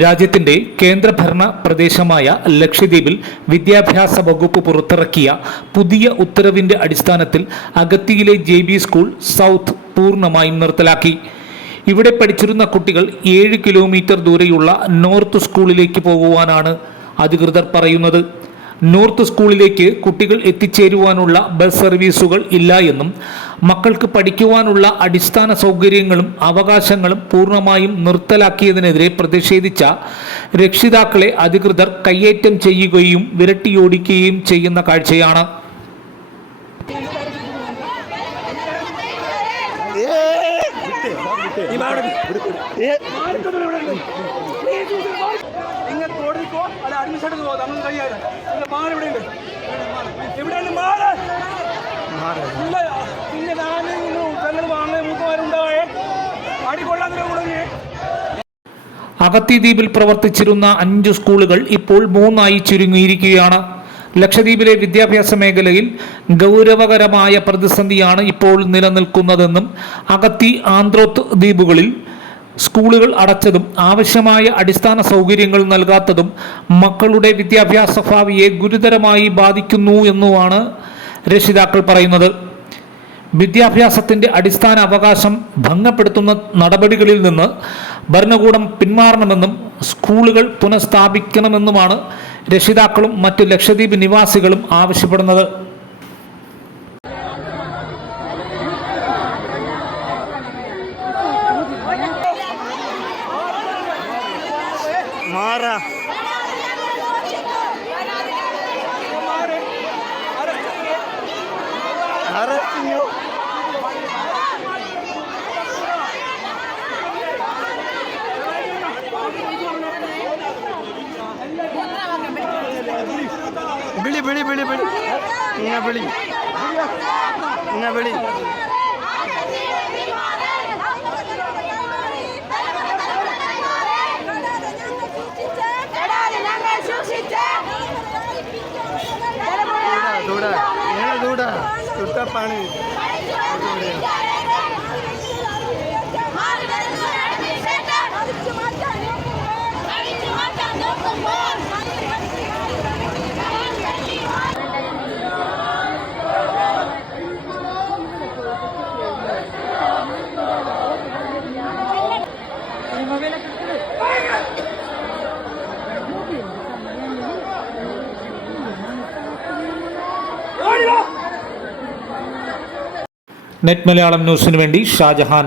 രാജ്യത്തിന്റെ കേന്ദ്രഭരണ പ്രദേശമായ ലക്ഷദ്വീപിൽ വിദ്യാഭ്യാസ വകുപ്പ് പുറത്തിറക്കിയ പുതിയ ഉത്തരവിന്റെ അടിസ്ഥാനത്തിൽ അഗത്തിയിലെ JB സ്കൂൾ സൗത്ത് പൂർണ്ണമായും നിർത്തലാക്കി. ഇവിടെ പഠിച്ചിരുന്ന കുട്ടികൾ 7 കിലോമീറ്റർ ദൂരെയുള്ള നോർത്ത് സ്കൂളിലേക്ക് പോകുവാനാണ് അധികൃതർ പറയുന്നത്. നോർത്ത് സ്കൂളിലേക്ക് കുട്ടികൾ എത്തിച്ചേരുവാനുള്ള ബസ് സർവീസുകൾ ഇല്ല എന്നും മക്കൾക്ക് പഠിക്കുവാനുള്ള അടിസ്ഥാന സൗകര്യങ്ങളും അവകാശങ്ങളും പൂർണ്ണമായും നിർത്തലാക്കിയതിനെതിരെ പ്രതിഷേധിച്ച രക്ഷിതാക്കളെ അധികൃതർ കയ്യേറ്റം ചെയ്യുകയും വിരട്ടിയോടിക്കുകയും ചെയ്യുന്ന കാഴ്ചയാണ്. അഗത്തി ദ്വീപിൽ പ്രവർത്തിച്ചിരുന്ന 5 സ്കൂളുകൾ ഇപ്പോൾ 3 ചുരുങ്ങിയിരിക്കുകയാണ്. ലക്ഷദ്വീപിലെ വിദ്യാഭ്യാസ മേഖലയിൽ ഗൗരവകരമായ പ്രതിസന്ധിയാണ് ഇപ്പോൾ നിലനിൽക്കുന്നതെന്നും അഗത്തി ആന്ത്രോത്ത് ദ്വീപുകളിൽ സ്കൂളുകൾ അടച്ചതും ആവശ്യമായ അടിസ്ഥാന സൗകര്യങ്ങൾ നൽകാത്തതും മക്കളുടെ വിദ്യാഭ്യാസ ഭാവിയെ ഗുരുതരമായി ബാധിക്കുന്നു എന്നുമാണ് രക്ഷിതാക്കൾ പറയുന്നത്. വിദ്യാഭ്യാസത്തിൻ്റെ അടിസ്ഥാന അവകാശം ഭംഗപ്പെടുത്തുന്ന നടപടികളിൽ നിന്ന് ഭരണകൂടം പിന്മാറണമെന്നും സ്കൂളുകൾ പുനഃസ്ഥാപിക്കണമെന്നുമാണ് രക്ഷിതാക്കളും മറ്റ് ലക്ഷദ്വീപ് നിവാസികളും ആവശ്യപ്പെടുന്നത്. बिली बिली बिली बिली ना बिली ना बिली दूड़ा ये दूड़ा टूटा पानी നെറ്റ് മലയാളം ന്യൂസിനു വേണ്ടി ഷാജഹാൻ.